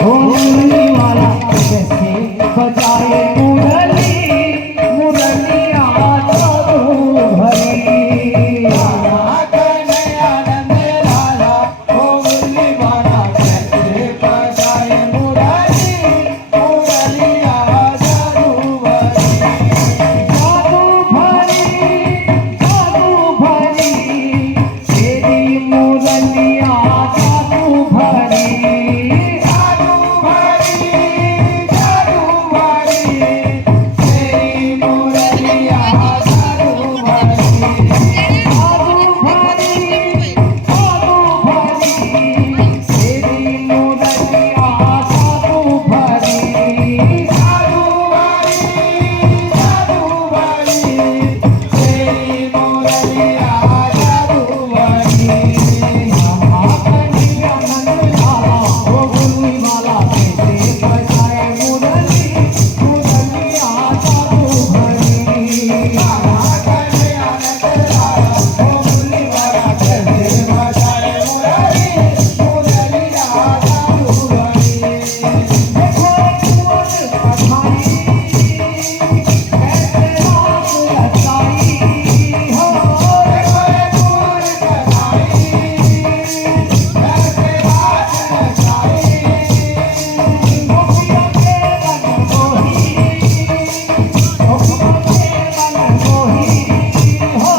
ओ मुरली वाला कैसे बजाए मुरली, मुरलिया जादू भरी। लाला कन्हैया नंद लाला, ओ मुरली वाला कैसे बजाए मुरली, मुरलिया जादू भरी। जादू भरी, जादू भरी, तेरी मुरलिया जादू भरी। जादू भरी, जादू भरी, तेरी मुरलिया जादू भरी। जादू भरी, जादू भरी, तेरी मुरलिया जादू भरी। जादू भरी, जादू भरी, तेरी मुरलिया जादू भरी। कन्हैया नंद लाला, ओ मुरली वाला कैसे बजाए मुरली, मुरलिया जादू भरी। लाला कन्हैया नंद लाला, ओ मुरली वाला कैसे बजाए मुरली, मुरलिया जादू भरी। देखो कुंवर पठाई, कैसे रास रचाई हो। देखो ये कुंवर कन्हैया, कैसे रास रचाई। गोपियों के मन मोही, गोपियों के मन मोही हो।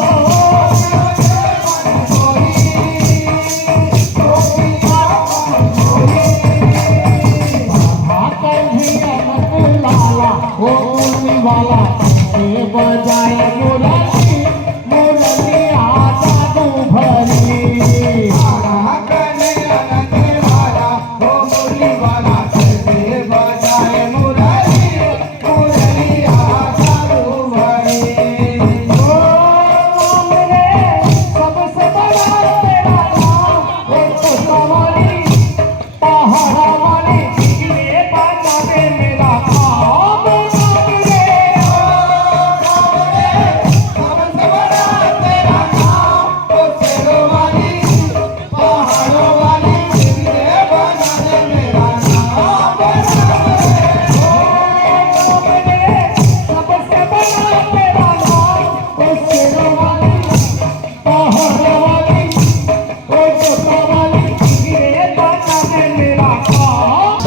कन्हैया नंद लाला, ओ मुरली वाला कैसे बजाए मुरली, मुरलिया जादू भरी। लाला कन्हैया नंद लाला, ओ मुरली वाला कैसे बजाए मुरली, मुरलिया जादू भरी। ओ राम रे, सबसे बड़ा तेरा नाम, ओ कोतवाली पहाड़ा वाली, ये बजावे मेरा काम। राम रे, सबसे बड़ा तेरा नाम, ओ शेरों वाली, पहाड़ों वाली, ये बजा दे मेरा नाम। राम रे, सबसे बड़ा तेरा नाम, ओ शेरों वाली पहाड़ वाली, ओ कोतवाली, ये बजावे मेरा काम।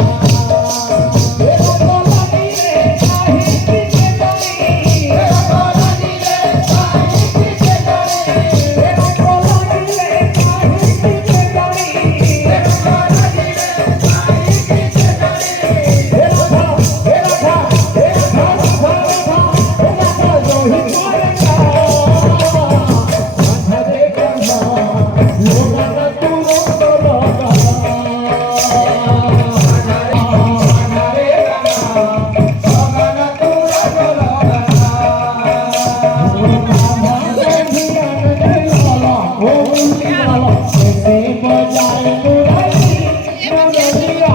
तेरा तो लगी रे चाही पीछे डरी, तेरा तो लगी रे चाही पीछे डरी, तेरा तो लगी रे चाही पीछे डरी। तेरा तो लगी रे चाही पीछे डरी। तेरा था, तेरा था, तेरा था, तेरा था, तेरा था जो ही करेगा। साझा देखना, लोगा ना तू लोगा। हरे रामा, सोगन तू रगो कन्हैया नंद लाला, ओ मुरली वाला कैसे बजाए मुरली, मुरलिया